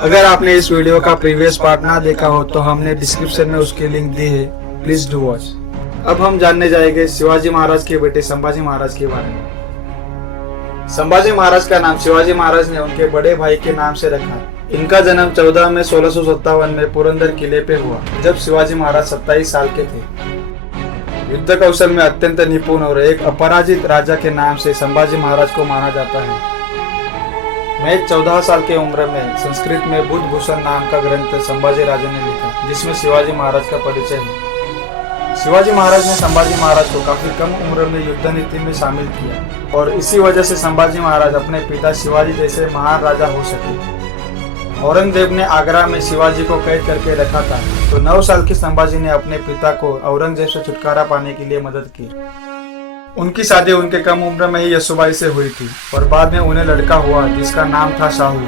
अगर आपने इस वीडियो का प्रीवियस पार्ट ना देखा हो तो हमने डिस्क्रिप्शन में उसकी लिंक दी है, प्लीज डू वॉच। अब हम जानने जाएंगे शिवाजी महाराज के बेटे संभाजी महाराज के बारे में। संभाजी महाराज का नाम शिवाजी महाराज ने उनके बड़े भाई के नाम से रखा। इनका जन्म 14 मई 1657 में पुरंदर किले पे हुआ, जब शिवाजी महाराज 27 साल के थे। युद्ध कौशल में अत्यंत निपुण और एक अपराजित राजा के नाम से संभाजी महाराज को माना जाता है। मैं 14 साल की उम्र में संस्कृत में बुद्ध भूषण नाम का ग्रंथ संभाजी राजा ने लिखा, जिसमें शिवाजी महाराज का परिचय है। शिवाजी महाराज ने संभाजी महाराज को काफी कम उम्र में युद्ध नीति में शामिल किया और इसी वजह से संभाजी महाराज अपने पिता शिवाजी जैसे महान राजा हो सके। औरंगजेब ने आगरा में शिवाजी को कैद करके रखा था, तो 9 साल की संभाजी ने अपने पिता को औरंगजेब से छुटकारा पाने के लिए मदद की। उनकी शादी उनके कम उम्र में ही यशोबाई से हुई थी और बाद में उन्हें लड़का हुआ जिसका नाम था शाहू।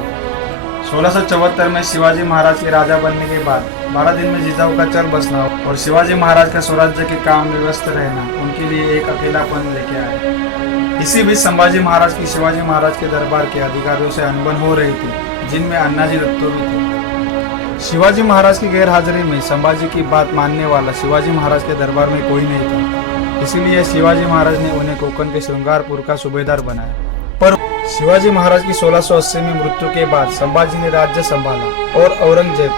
1674 में शिवाजी महाराज के राजा बनने के बाद 12 दिन में जिजाऊ का चल बसना और शिवाजी महाराज का स्वराज्य के काम में व्यस्त रहना उनके लिए एक अकेलापन लेके आया। इसी बीच संभाजी महाराज की शिवाजी महाराज के दरबार के अधिकारियों से अनबन हो रही थी, जिनमें अन्नाजी दत्तो भी थे। शिवाजी महाराज की गैर हाजिरी में संभाजी की बात मानने वाला शिवाजी महाराज के दरबार में कोई नहीं था। इसीलिए शिवाजी महाराज ने उन्हें कोंकण के श्रृंगारपुर का सूबेदार बनाया। पर शिवाजी महाराज की 1680 में मृत्यु के बाद संभाजी ने राज्य संभाला और औरंगजेब,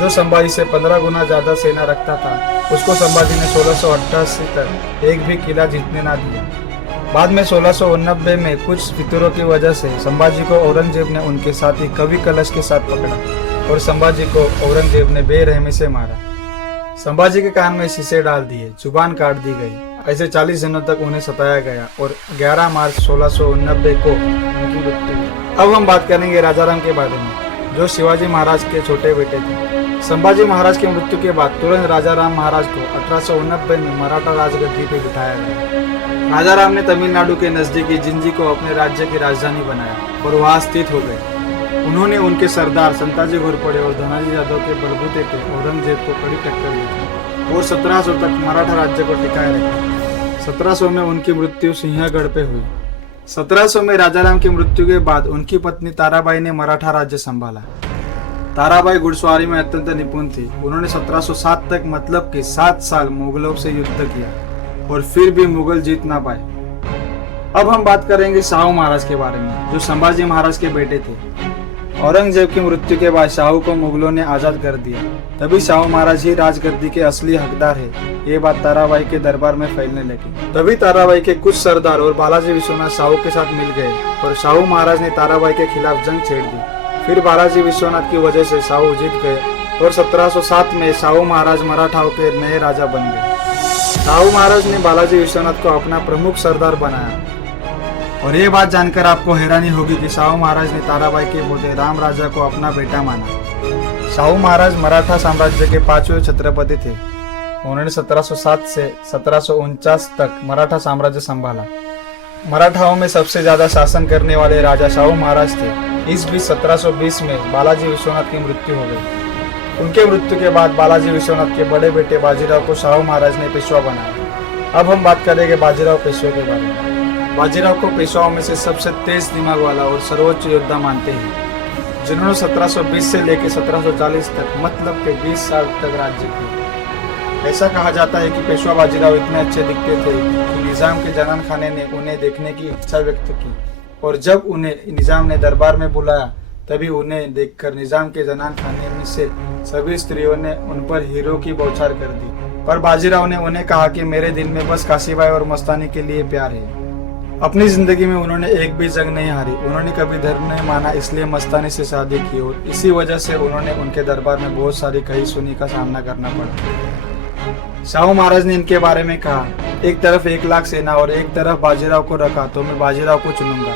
जो संभाजी से 15 गुना ज्यादा सेना रखता था, उसको संभाजी ने 1688 तक एक भी किला जीतने ना दिया। बाद में 1689 में कुछ फितूरों की वजह से संभाजी को औरंगजेब ने उनके साथी कवि कलश के साथ पकड़ा और संभाजी को औरंगजेब ने बेरहमी से मारा। संभाजी के कान में शीशे डाल दिए, जुबान काट दी गई। ऐसे 40 दिनों तक उन्हें सताया गया और 11 मार्च 1689 को उनकी मृत्यु हुई। अब हम बात करेंगे राजाराम के बारे में, जो शिवाजी महाराज के छोटे बेटे थे। संभाजी महाराज की मृत्यु के बाद तुरंत राजाराम महाराज को 1889 में मराठा राजगद्दी पे बिठाया गया। राजाराम ने तमिलनाडु के नजदीकी जिंजी को अपने राज्य की राजधानी बनाया और वहां स्थित हो गए। उन्होंने उनके सरदार संताजी घोरपड़े और धनाजी यादव के बलबूते पे औरंगजेब को कड़ी टक्कर दी और 1700 तक मराठा राज्य को टिकाए रखा। 1700 में उनकी मृत्यु सिंहगढ़ पे हुई। 1700 में राजाराम की मृत्यु के बाद उनकी पत्नी ताराबाई ने मराठा राज्य संभाला। ताराबाई घुड़सवारी में अत्यंत निपुण थी। उन्होंने 1707 तक मतलब कि 7 साल मुगलों से युद्ध किया और फिर भी मुगल जीत ना पाए। अब हम बात करेंगे शाहू महाराज के बारे में, जो संभाजी महाराज के बेटे थे। औरंगजेब की मृत्यु के बाद शाहू को मुगलों ने आजाद कर दिया। तभी शाहू महाराज ही राजगद्दी के असली हकदार है, ये बात ताराबाई के दरबार में फैलने लगी। तभी ताराबाई के कुछ सरदार और बालाजी विश्वनाथ शाहू के साथ मिल गए और शाहू महाराज ने ताराबाई के खिलाफ जंग छेड़ दी। फिर बालाजी विश्वनाथ की वजह से शाहू जीत गए और 1707 में शाहू महाराज मराठाओं के नए राजा बन गए। शाहू महाराज ने बालाजी विश्वनाथ को अपना प्रमुख सरदार बनाया। और ये बात जानकर आपको हैरानी होगी कि शाहू महाराज ने ताराबाई के पोते राम राजा को अपना बेटा माना। शाहू महाराज मराठा साम्राज्य के 5वें छत्रपति थे। उन्होंने 1707 से 1749 तक मराठा साम्राज्य संभाला। मराठाओं में सबसे ज्यादा शासन करने वाले राजा शाहू महाराज थे। इस बीच 1720 में बालाजी विश्वनाथ की मृत्यु हो गई। उनके मृत्यु के बाद बालाजी विश्वनाथ के बड़े बेटे बाजीराव को शाहू महाराज ने पेशवा बनाया। अब हम बात करेंगे बाजीराव पेशवे के बारे में। बाजीराव को पेशवाओं में से सबसे तेज दिमाग वाला और सर्वोच्च योद्धा मानते हैं, जिन्होंने 1720 से लेकर 1740 तक मतलब के 20 साल तक राज्य किया। ऐसा कहा जाता है कि पेशवा बाजीराव इतने अच्छे दिखते थे कि निजाम के जनान खाने ने उन्हें देखने की इच्छा व्यक्त की और जब उन्हें निजाम ने दरबार में बुलाया तभी उन्हें देखकर निजाम के जनान खाने में से सभी स्त्रियों ने उन पर हीरो की बौछार कर दी। पर बाजीराव ने उन्हें कहा कि मेरे दिल में बस काशीबाई और मस्तानी के लिए प्यार है। अपनी जिंदगी में उन्होंने एक भी जंग नहीं हारी। उन्होंने कभी धर्म नहीं माना, इसलिए मस्तानी से शादी की और इसी वजह से उन्होंने उनके दरबार में बहुत सारी कही सुनी का सामना करना पड़ा। शाहू महाराज ने इनके बारे में कहा, एक तरफ 1 लाख सेना और एक तरफ बाजीराव को रखा तो मैं बाजीराव को चुनूंगा।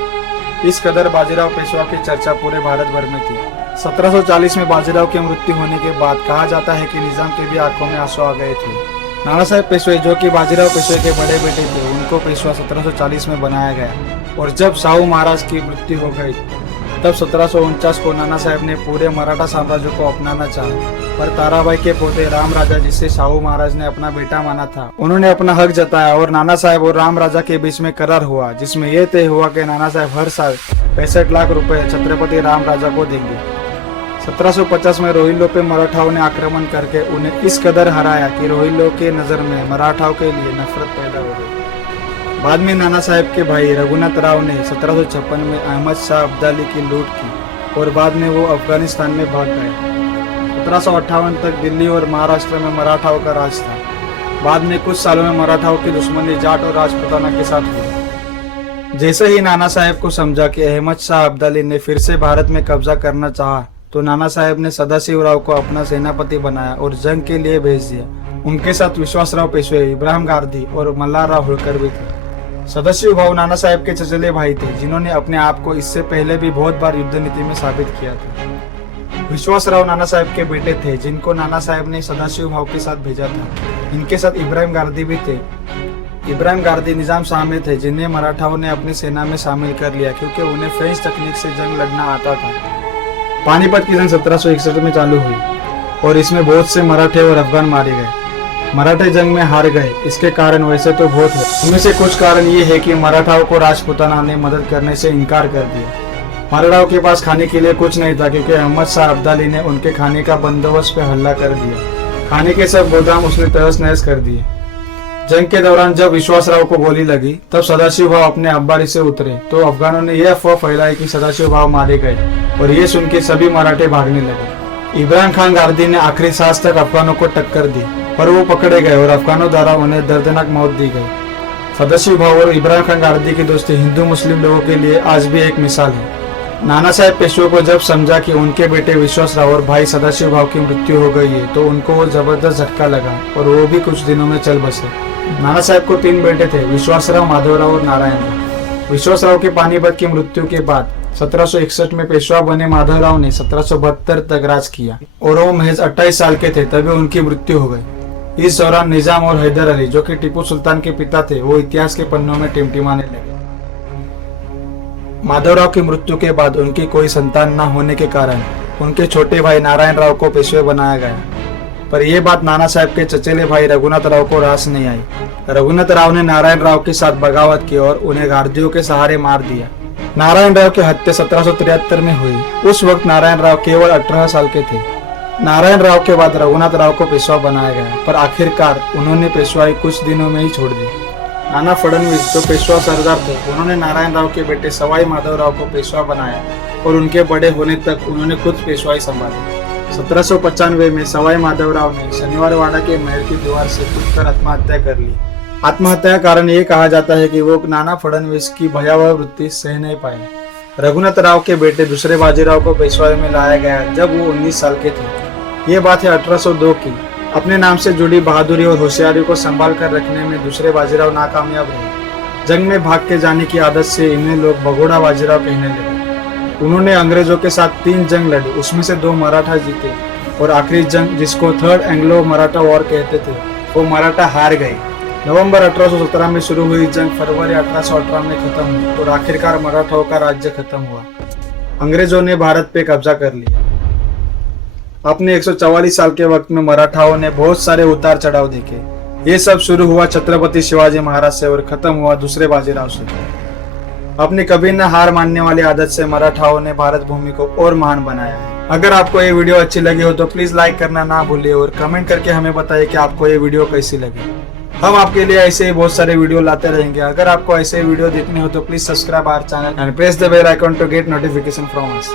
इस कदर बाजीराव पेशवा की चर्चा पूरे भारत भर में थी। 1740 में बाजीराव की मृत्यु होने के बाद कहा जाता है कि निजाम के भी आंखों में आंसू आ गए थे। नाना साहेब पेशवे, जो कि बाजीराव पेशवे के बड़े बेटे थे, उनको पेशवा 1740 में बनाया गया और जब शाहू महाराज की मृत्यु हो गई तब 1749 को नाना साहेब ने पूरे मराठा साम्राज्य को अपनाना चाहा। पर ताराबाई के पोते राम राजा, जिसे शाहू महाराज ने अपना बेटा माना था, उन्होंने अपना हक जताया और नाना साहेब और राम राजा के बीच में करार हुआ, जिसमें यह तय हुआ कि नाना साहेब हर साल 65 लाख रुपए छत्रपति राम राजा को देंगे। 1750 में रोहिल्लों पे मराठाओं ने आक्रमण करके उन्हें इस कदर हराया कि रोहिल्लों के नज़र में मराठाओं के लिए नफरत पैदा हो गई। बाद में नाना साहब के भाई रघुनाथ राव ने 1756 में अहमद शाह अब्दाली की लूट की और बाद में वो अफगानिस्तान में भाग गए। 1758 तक दिल्ली और महाराष्ट्र में मराठाओं का राज था। बाद में कुछ सालों में मराठाओं की दुश्मनी जाट और राजपूताना के साथ हुई। जैसे ही नाना साहब को समझा कि अहमद शाह अब्दाली ने फिर से भारत में कब्जा करना चाहा, तो नाना साहब ने सदाशिवराव को अपना सेनापति बनाया और जंग के लिए भेज दिया। उनके साथ विश्वासराव पेशवे, इब्राहिम गांधी और मल्हारराव होलकर भी थे। सदाशिवराव नाना साहब के चचेरे भाई थे, जिन्होंने अपने आप को इससे पहले भी बहुत बार युद्ध नीति में साबित किया था। विश्वासराव नाना साहब के बेटे थे, जिनको नाना साहब ने सदाशिवराव के साथ भेजा था। इनके साथ इब्राहिम गांधी भी थे। इब्राहिम गांधी निजाम शाह में थे, जिन्हें मराठाओं ने अपनी सेना में शामिल कर लिया क्योंकि उन्हें फ्रेंच तकनीक से जंग लड़ना आता था। पानीपत की जंग 1761 में चालू हुई और इसमें बहुत से मराठे और अफगान मारे गए। मराठे जंग में हार गए। इसके कारण वैसे तो बहुत है, उनमें से कुछ कारण ये है कि मराठाओं को राजपूताना ने मदद करने से इनकार कर दिया। मराठाओं के पास खाने के लिए कुछ नहीं था क्योंकि अहमद शाह अब्दाली ने उनके खाने का बंदोबस्त पे हमला कर दिया। खाने के सब गोदाम उसने तहस नहस कर दिए। जंग के दौरान जब विश्वासराव को गोली लगी, तब सदाशिवराव अपने अंबारी से उतरे तो अफगानों ने यह अफवाह फैलाई कि सदाशिवराव मारे गए और ये सुन के सभी मराठे भागने लगे। इब्राहिम खान गांधी ने आखिरी सांस तक अफगानों को टक्कर दी, पर वो पकड़े गए और अफगानों द्वारा उन्हें दर्दनाक मौत दी गई। सदाशिवराव और इब्राहिम खान गांधी की दोस्ती हिंदू मुस्लिम लोगों के लिए आज भी एक मिसाल है। नाना साहब पेशवे को जब समझा कि उनके बेटे विश्वासराव और भाई सदाशिवराव की मृत्यु हो गई है, तो उनको वो जबरदस्त झटका लगा और वो भी कुछ दिनों में चल बसे। नाना साहब को 3 बेटे थे, विश्वासराव, माधवराव और नारायण राव। विश्वासराव के पानीपत की मृत्यु के बाद 1761 में पेशवा बने माधवराव ने 1772 तक राज किया और वो महज 28 साल के थे तभी उनकी मृत्यु हो गई। इस दौरान निजाम और हैदर अली, जो कि टीपू सुल्तान के पिता थे, वो इतिहास के पन्नों में टिमटिमाने लगे। माधवराव की मृत्यु के बाद उनकी कोई संतान न होने के कारण उनके छोटे भाई नारायण राव को पेशवे बनाया गया, पर यह बात नाना साहब के चचेरे भाई रघुनाथ राव को रास नहीं आई। रघुनाथ राव ने नारायण राव के साथ बगावत की और उन्हें गार्दियों के सहारे मार दिया। नारायण राव की हत्या 1773 में हुई। उस वक्त नारायण राव केवल 18 साल के थे। नारायण राव के बाद रघुनाथ राव को पेशवा बनाया गया, पर आखिरकार उन्होंने पेशवाई कुछ दिनों में ही छोड़ दी। नाना फडणवीस, जो पेशवा सरदार थे, उन्होंने नारायण राव के बेटे सवाई माधवराव को पेशवा बनाया और उनके बड़े होने तक उन्होंने खुद पेशवाई संभाली। 1795 में सवाई माधवराव ने शनिवारवाड़ा के महल की दीवार से कूदकर आत्महत्या कर ली। आत्महत्या का कारण ये कहा जाता है कि वो नाना फडणवीस की भयावह वृत्ति सह नहीं पाए। रघुनाथ राव के बेटे दूसरे बाजीराव को पेशवाई में लाया गया जब वो 19 साल के थे। ये बात है 1802 की। अपने नाम से जुड़ी बहादुरी और होशियारी को संभाल कर रखने में दूसरे बाजीराव नाकामयाब रहे। जंग में भाग के जाने की आदत से इन्हें लोग भगोड़ा बाजीराव कहने लगे। उन्होंने अंग्रेजों के साथ 3 जंग लड़ी, उसमें से 2 मराठा जीते और आखिरी जंग, जिसको थर्ड एंग्लो मराठा वॉर कहते थे, वो मराठा हार गए। नवंबर 1817 में शुरू हुई जंग फरवरी 1818 में खत्म हुई और आखिरकार मराठाओं का राज्य खत्म हुआ। अंग्रेजों ने भारत पे कब्जा कर लिया। अपने 144 साल के वक्त में मराठाओं ने बहुत सारे उतार चढ़ाव देखे। ये सब शुरू हुआ छत्रपति शिवाजी महाराज से और खत्म हुआ दूसरे बाजीराव से। अपनी कभी न हार मानने वाली आदत से मराठाओं ने भारत भूमि को और महान बनाया है। अगर आपको ये वीडियो अच्छी लगी हो तो प्लीज लाइक करना ना भूलिए और कमेंट करके हमें बताइए कि आपको ये वीडियो कैसी लगी। हम आपके लिए ऐसे ही बहुत सारे वीडियो लाते रहेंगे। अगर आपको ऐसे वीडियो देखने हो तो please subscribe our channel and press the bell icon to get notification from us.